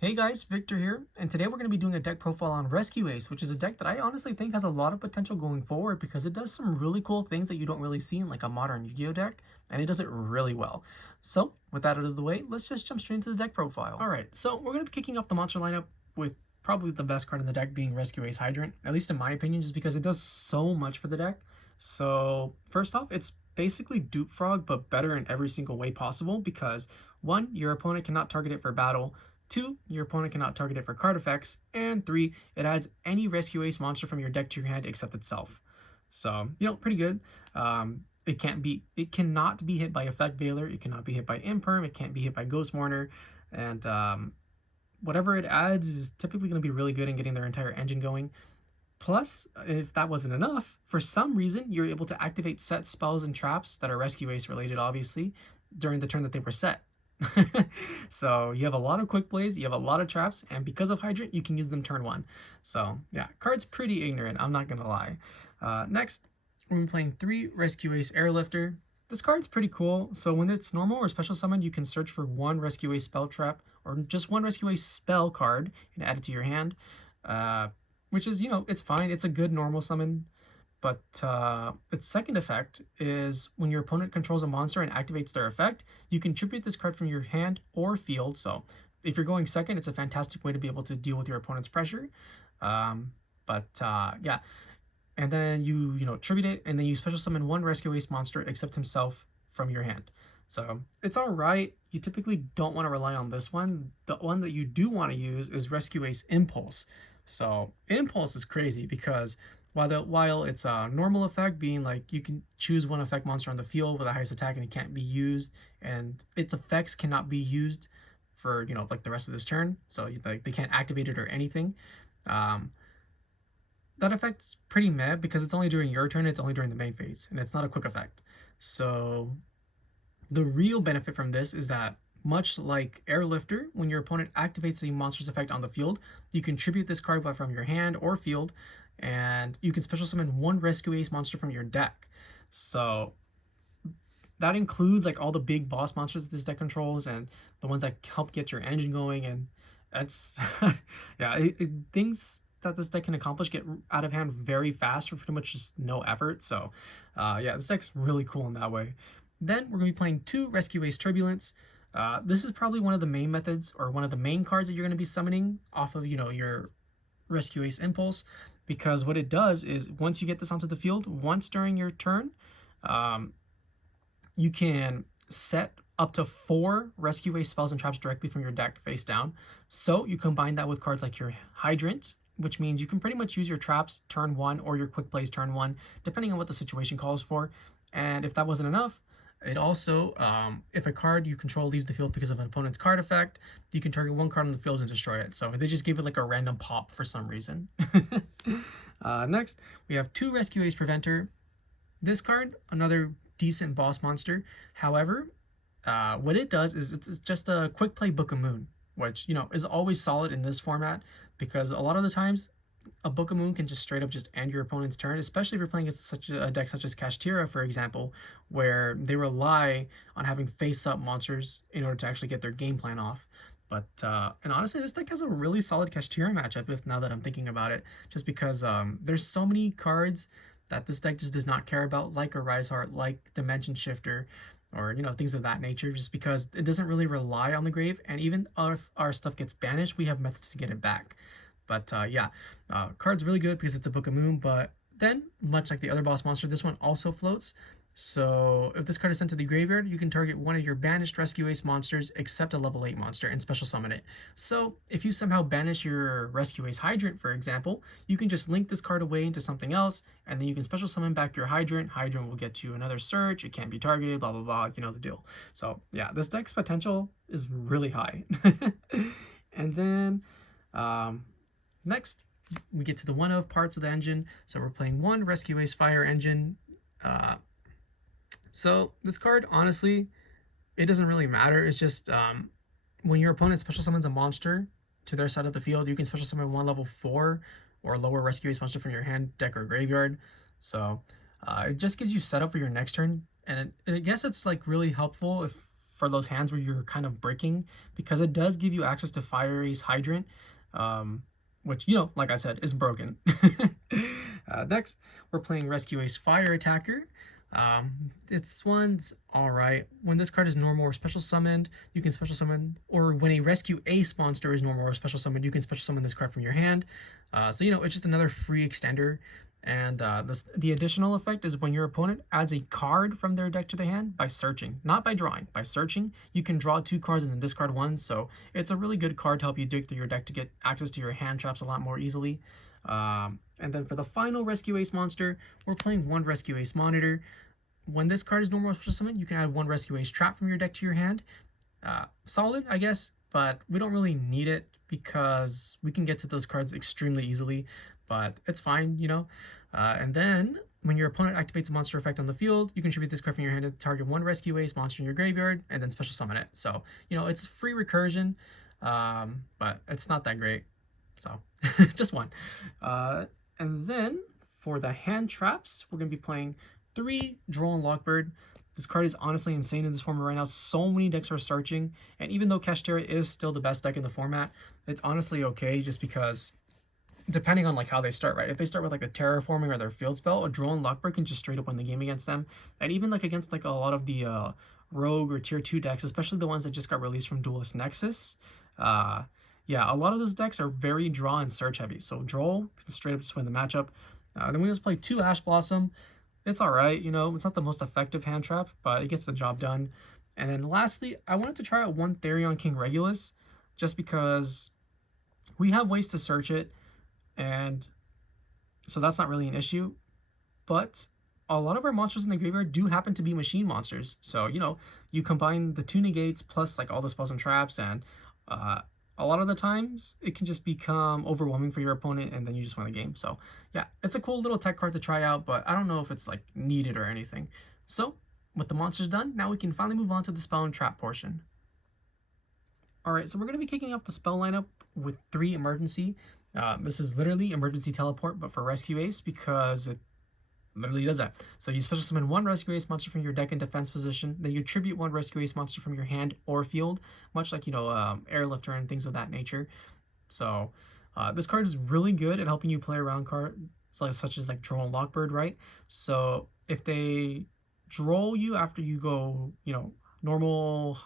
Hey guys, Victor here, and today we're going to be doing a deck profile on Rescue Ace, which is a deck that I honestly think has a lot of potential going forward because it does some really cool things that you don't really see in like a modern Yu-Gi-Oh deck, and it does it really well. So, with that out of the way, let's just jump straight into the deck profile. Alright, so we're going to be kicking off the monster lineup with probably the best card in the deck being Rescue Ace Hydrant, at least in my opinion, just because it does so much for the deck. So, first off, it's basically Dupe Frog, but better in every single way possible because 1, your opponent cannot target it for battle. 2, your opponent cannot target it for card effects, and 3, it adds any Rescue Ace monster from your deck to your hand except itself. So, pretty good. It cannot be hit by Effect Veiler, it cannot be hit by Imperm, it can't be hit by Ghost Mourner, and whatever it adds is typically going to be really good in getting their entire engine going. Plus, if that wasn't enough, for some reason, you're able to activate set spells and traps that are Rescue Ace related, obviously, during the turn that they were set. So you have a lot of quick plays, you have a lot of traps, and because of Hydrant, you can use them turn 1. So yeah, card's pretty ignorant, I'm not gonna lie. Next, we're playing 3 Rescue Ace Airlifter. This card's pretty cool. So when it's normal or special summoned, you can search for 1 Rescue Ace spell trap or just 1 Rescue Ace spell card and add it to your hand, which is, it's fine. It's a good normal summon. But its second effect is when your opponent controls a monster and activates their effect, you can tribute this card from your hand or field. So if you're going second, it's a fantastic way to be able to deal with your opponent's pressure. Yeah. And then you tribute it, and then you special summon 1 Rescue Ace monster except himself from your hand. So it's all right. You typically don't want to rely on this one. The one that you do want to use is Rescue Ace Impulse. So Impulse is crazy because while it's a normal effect, being like you can choose 1 effect monster on the field with the highest attack and it can't be used, and its effects cannot be used for like the rest of this turn, so like they can't activate it or anything. That effect's pretty meh because it's only during your turn, it's only during the main phase, and it's not a quick effect. So the real benefit from this is that, much like Airlifter, when your opponent activates a monster's effect on the field, you can tribute this card from your hand or field, and you can special summon 1 Rescue Ace monster from your deck. So that includes like all the big boss monsters that this deck controls and the ones that help get your engine going, and that's yeah, things that this deck can accomplish get out of hand very fast for pretty much just no effort. So yeah, this deck's really cool in that way. Then we're going to be playing 2 Rescue Ace Turbulence. This is probably one of the main methods or one of the main cards that you're going to be summoning off of your Rescue Ace Impulse, because what it does is once you get this onto the field, once during your turn, you can set up to 4 Rescue Ace spells and traps directly from your deck face down. So you combine that with cards like your Hydrant, which means you can pretty much use your traps turn 1 or your quick plays turn 1, depending on what the situation calls for. And if that wasn't enough, it also, if a card you control leaves the field because of an opponent's card effect, you can target 1 card on the field and destroy it. So they just gave it like a random pop for some reason. Next, we have 2 Rescue Ace Preventer. This card, another decent boss monster. However, what it does is it's just a quick play Book of Moon, which is always solid in this format because a lot of the times a Book of Moon can just straight up just end your opponent's turn, especially if you're playing against such a deck such as Kashtira, for example, where they rely on having face-up monsters in order to actually get their game plan off. But and honestly, this deck has a really solid Kashtira matchup, if now that I'm thinking about it, just because there's so many cards that this deck just does not care about, like a Rise Heart, like Dimension Shifter, or things of that nature, just because it doesn't really rely on the grave, and even if our stuff gets banished, we have methods to get it back. But yeah, card's really good because it's a Book of Moon, but then, much like the other boss monster, this one also floats. So if this card is sent to the graveyard, you can target 1 of your banished Rescue Ace monsters except a level 8 monster and special summon it. So if you somehow banish your Rescue Ace Hydrant, for example, you can just link this card away into something else, and then you can special summon back your Hydrant. Hydrant will get you another search, it can't be targeted, blah blah blah, you know the deal. So yeah, this deck's potential is really high. And then next, we get to the one-of parts of the engine. So we're playing 1 Rescue Ace Fire Engine. So this card, honestly, it doesn't really matter. It's just when your opponent special summons a monster to their side of the field, you can special summon 1 level 4 or lower Rescue Ace monster from your hand, deck, or graveyard. So it just gives you setup for your next turn. And I guess it's like really helpful if for those hands where you're kind of bricking, because it does give you access to Fire Ace Hydrant, which, you know, like I said, is broken. Next, we're playing Rescue Ace Fire Attacker. This one's alright. When this card is normal or special summoned, you can special summon, or when a Rescue Ace monster is normal or special summoned, you can special summon this card from your hand. So, you know, it's just another free extender. And the additional effect is when your opponent adds a card from their deck to the hand by searching, not by drawing, by searching, you can draw 2 cards and then discard 1. So it's a really good card to help you dig through your deck to get access to your hand traps a lot more easily. And then for the final Rescue Ace monster, we're playing 1 Rescue Ace Monitor. When this card is normal or special summon, you can add 1 Rescue Ace trap from your deck to your hand. Solid, I guess, but we don't really need it because we can get to those cards extremely easily, but it's fine, you know. And then when your opponent activates a monster effect on the field, you contribute this card from your hand to target 1 Rescue Ace monster in your graveyard and then special summon it. So, you know, it's free recursion, but it's not that great. So, just 1. And then for the hand traps, we're going to be playing 3 Droll and Lockbird. This card is honestly insane in this format right now. So many decks are searching, and even though Kashtira is still the best deck in the format, it's honestly okay just because depending on like how they start, right? If they start with like a terraforming or their field spell, a Droll and Lockbird can just straight up win the game against them. And even like against like a lot of the rogue or tier 2 decks, especially the ones that just got released from Duelist Nexus, yeah, a lot of those decks are very draw and search heavy. So Droll can straight up just win the matchup. Then we just play 2 Ash Blossom. It's alright, you know, it's not the most effective hand trap, but it gets the job done. And then lastly, I wanted to try out 1 Therion King Regulus, just because we have ways to search it, and so that's not really an issue. But a lot of our monsters in the graveyard do happen to be machine monsters. So, you know, you combine the 2 negates plus like all the spells and traps, and a lot of the times it can just become overwhelming for your opponent and then you just win the game. So yeah, it's a cool little tech card to try out, but I don't know if it's like needed or anything. So with the monsters done, now we can finally move on to the spell and trap portion. Alright, so we're going to be kicking off the spell lineup with 3 emergency. This is literally emergency teleport, but for Rescue Ace, because it literally does that. So you special summon 1 Rescue Ace monster from your deck in defense position, then you tribute 1 Rescue Ace monster from your hand or field, much like, you know, Airlifter and things of that nature. So this card is really good at helping you play around cards such as like Droll and Lockbird, right? So if they Droll you after you go, you know, normal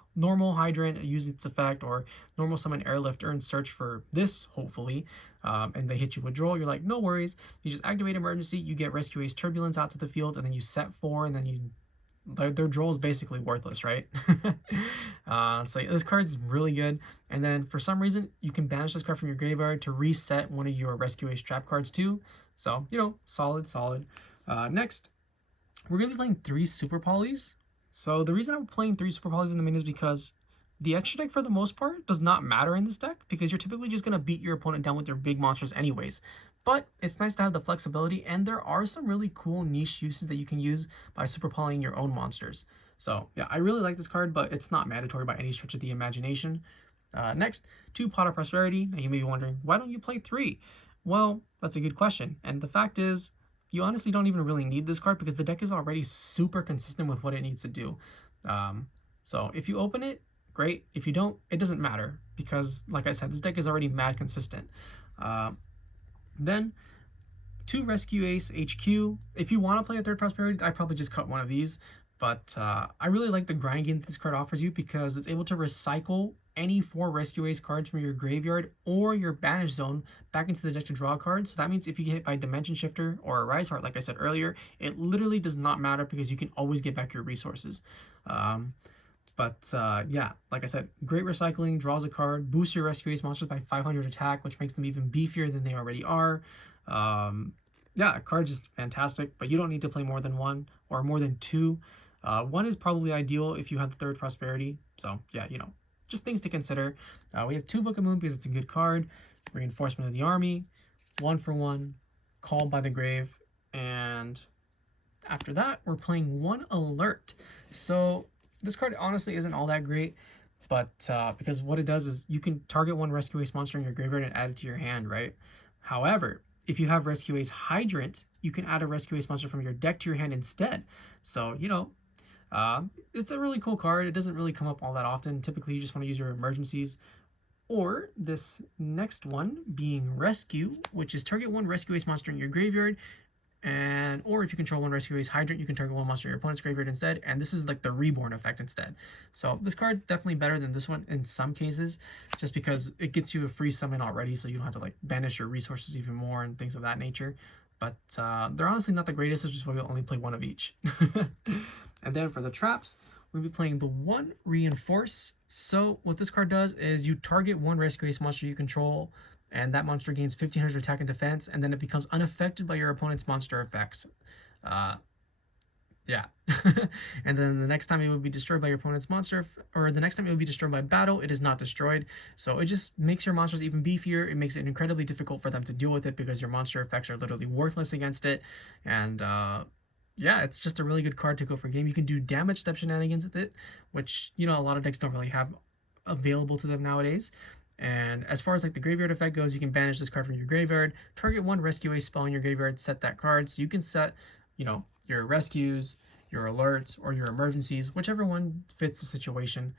Hydrant, use its effect, or normal summon Airlifter and search for this, hopefully, and they hit you with Droll, you're like, no worries, you just activate emergency, you get Rescue Ace Turbulence out to the field, and then you set 4, and then their Droll is basically worthless, right? So this card's really good. And then for some reason, you can banish this card from your graveyard to reset one of your Rescue Ace trap cards too. So, you know, solid. Next, we're going to be playing 3 Super Polys. So the reason I'm playing 3 Super Polys in the main is because the extra deck for the most part does not matter in this deck, because you're typically just going to beat your opponent down with your big monsters anyways. But it's nice to have the flexibility, and there are some really cool niche uses that you can use by Super Polying your own monsters. So yeah, I really like this card, but it's not mandatory by any stretch of the imagination. Next, 2 Pot of Prosperity. Now you may be wondering, why don't you play 3? Well, that's a good question. And the fact is, you honestly don't even really need this card because the deck is already super consistent with what it needs to do. So if you open it, great. If you don't, it doesn't matter because, like I said, this deck is already mad consistent. Then 2 Rescue Ace HQ. If you want to play a 3rd Prosperity, I probably just cut one of these. But I really like the grind game that this card offers you because it's able to recycle any 4 Rescue Ace cards from your graveyard or your banish zone back into the deck to draw cards. So that means if you get hit by Dimension Shifter or a Rise Heart, like I said earlier, it literally does not matter because you can always get back your resources. Yeah, like I said, great recycling, draws a card, boosts your Rescue Ace monsters by 500 attack, which makes them even beefier than they already are. Yeah, card just fantastic, but you don't need to play more than 1 or more than 2. 1 is probably ideal if you have the 3rd Prosperity. So yeah, you know, just things to consider. We have 2 Book of Moon because it's a good card, Reinforcement of the Army, 1 for 1, Called by the Grave, and after that we're playing 1 Alert. So this card honestly isn't all that great, but because what it does is you can target 1 Rescue Ace monster in your graveyard and add it to your hand, right? However, if you have Rescue Ace Hydrant, you can add a Rescue Ace monster from your deck to your hand instead. So, you know, It's a really cool card. It doesn't really come up all that often. Typically, you just want to use your emergencies. Or this next one being Rescue, which is target one Rescue Ace monster in your graveyard. Or if you control one Rescue Ace Hydrant, you can target one monster in your opponent's graveyard instead. And this is like the Reborn effect instead. So this card definitely better than this one in some cases, just because it gets you a free summon already, so you don't have to like banish your resources even more and things of that nature. But they're honestly not the greatest, which is why we'll only play one of each. And then for the traps, we'll be playing the one Reinforce. So what this card does is you target one Rescue Ace monster you control, and that monster gains 1500 attack and defense, and then it becomes unaffected by your opponent's monster effects. Yeah. And then the next time it will be destroyed by your opponent's monster, or the next time it will be destroyed by battle, it is not destroyed. So it just makes your monsters even beefier. It makes it incredibly difficult for them to deal with it because your monster effects are literally worthless against it. And yeah, it's just a really good card to go for game. You can do damage step shenanigans with it, which, you know, a lot of decks don't really have available to them nowadays. And as far as like the graveyard effect goes, you can banish this card from your graveyard, target one Rescue Ace spell in your graveyard, set that card. So you can set, you know, your rescues, your alerts, or your emergencies, whichever one fits the situation.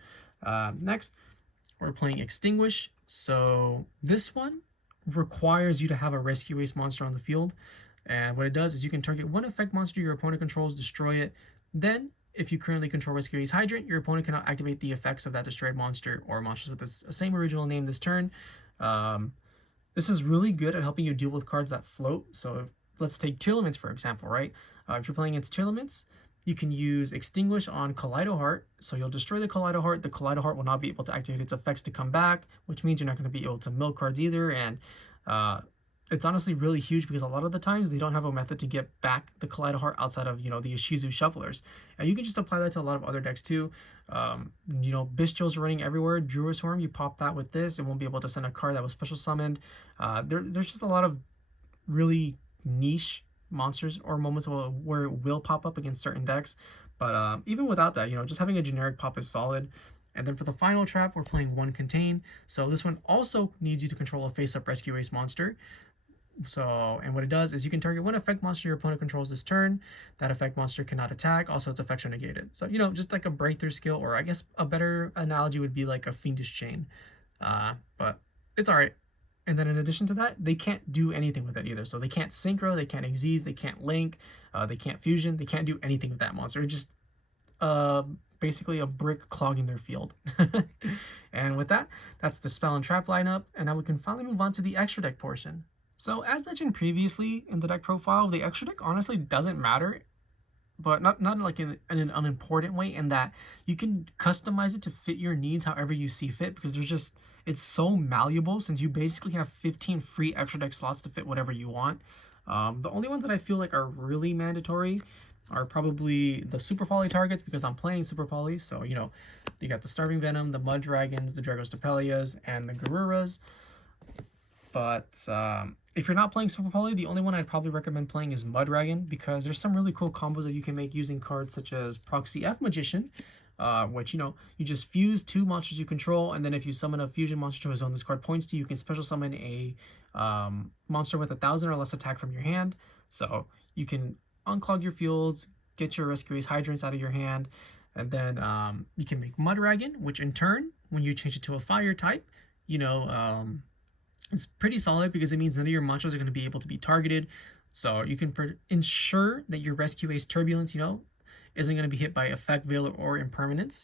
Next, we're playing Extinguish. So this one requires you to have a Rescue Ace monster on the field. And what it does is you can target one effect monster your opponent controls, destroy it. Then, if you currently control Rescue Ace Hydrant, your opponent cannot activate the effects of that destroyed monster or monsters with the same original name this turn. This is really good at helping you deal with cards that float. So let's take Turbulence for example, right? If you're playing against Turbulence, you can use Extinguish on Kaleido Heart. So you'll destroy the Kaleido Heart. The Kaleido Heart will not be able to activate its effects to come back, which means you're not going to be able to mill cards either. And it's honestly really huge because a lot of the times they don't have a method to get back the Kaleido Heart outside of, you know, the Ishizu Shufflers. And you can just apply that to a lot of other decks too. You know, Bestial's running everywhere. Druisworm, you pop that with this, it won't be able to send a card that was special summoned. There's just a lot of really niche monsters or moments where it will pop up against certain decks. But even without that, you know, just having a generic pop is solid. And then for the final trap, we're playing one Contain. So this one also needs you to control a face-up Rescue Ace monster. So, and what it does is you can target one effect monster your opponent controls this turn. That effect monster cannot attack. Also, its effects are negated. So, you know, just like a breakthrough skill, or I guess a better analogy would be like a Fiendish Chain. But it's all right. And then in addition to that, they can't do anything with it either. So they can't synchro, they can't exease, they can't link, they can't fusion, they can't do anything with that monster. It's just basically a brick clogging their field. And with that, that's the spell and trap lineup. And now we can finally move on to the extra deck portion. So as mentioned previously in the deck profile, the extra deck honestly doesn't matter, but not like in an unimportant way, in that you can customize it to fit your needs however you see fit, because it's so malleable, since you basically have 15 free extra deck slots to fit whatever you want. The only ones that I feel like are really mandatory are probably the Super Poly targets, because I'm playing Super Poly. So, you know, you got the Starving Venom, the Mud Dragons, the Dragostopelias, and the Garuras. But if you're not playing Super Poly, the only one I'd probably recommend playing is Mud Dragon, because there's some really cool combos that you can make using cards such as Proxy F Magician, which, you know, you just fuse two monsters you control, and then if you summon a fusion monster to a zone this card points to, you can special summon a monster with 1,000 or less attack from your hand. So you can unclog your fields, get your Rescue Ace Hydrants out of your hand, and then you can make Mud Dragon, which in turn, when you change it to a fire type, you know, it's pretty solid, because it means none of your monsters are going to be able to be targeted. So you can ensure that your Rescue Ace Turbulence, you know, isn't going to be hit by Effect, Veil, or Impermanence.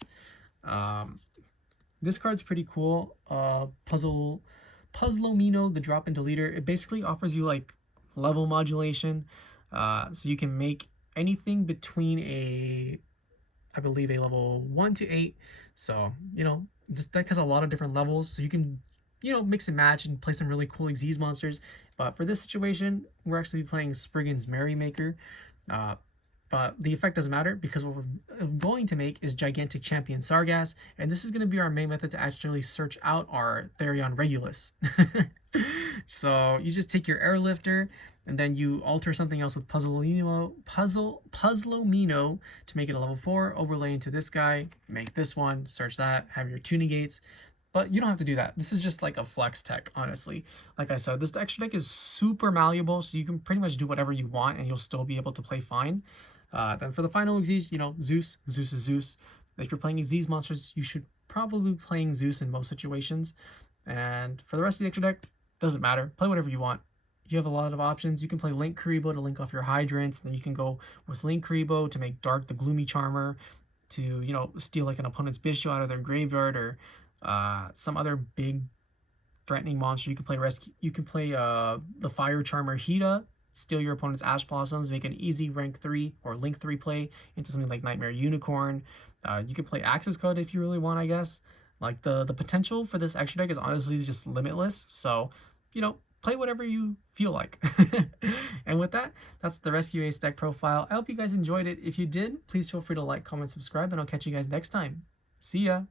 This card's pretty cool. Puzzlomino, the drop-in deleter. It basically offers you like level modulation. So you can make anything between I believe a level 1 to 8. So, you know, this deck has a lot of different levels, so you can, you know, mix and match and play some really cool Xyz monsters. But for this situation, we're actually playing Spriggan's Merrymaker. But the effect doesn't matter, because what we're going to make is Gigantic Champion Sargass, and this is going to be our main method to actually search out our Therion Regulus. So you just take your Airlifter, and then you alter something else with Puzzlomino to make it a level 4, overlay into this guy, make this one, search that, have your 2 negates. But you don't have to do that. This is just like a flex tech, honestly. Like I said, this extra deck is super malleable, so you can pretty much do whatever you want and you'll still be able to play fine. Then for the final Xyz, Zeus. Zeus is Zeus. If you're playing Xyz monsters, you should probably be playing Zeus in most situations. And for the rest of the extra deck, doesn't matter. Play whatever you want. You have a lot of options. You can play Link Karibo to link off your Hydrants. Then you can go with Link Karibo to make Dark the Gloomy Charmer, to steal like an opponent's Bistro out of their graveyard, or some other big threatening monster. You can play the Fire Charmer Hida, steal your opponent's Ash Blossoms, make an easy rank 3 or link 3 play into something like Nightmare Unicorn. You can play Access Code if you really want, I guess. Like the potential for this extra deck is honestly just limitless. So, play whatever you feel like. And with that, that's the Rescue Ace deck profile. I hope you guys enjoyed it. If you did, please feel free to like, comment, subscribe, and I'll catch you guys next time. See ya!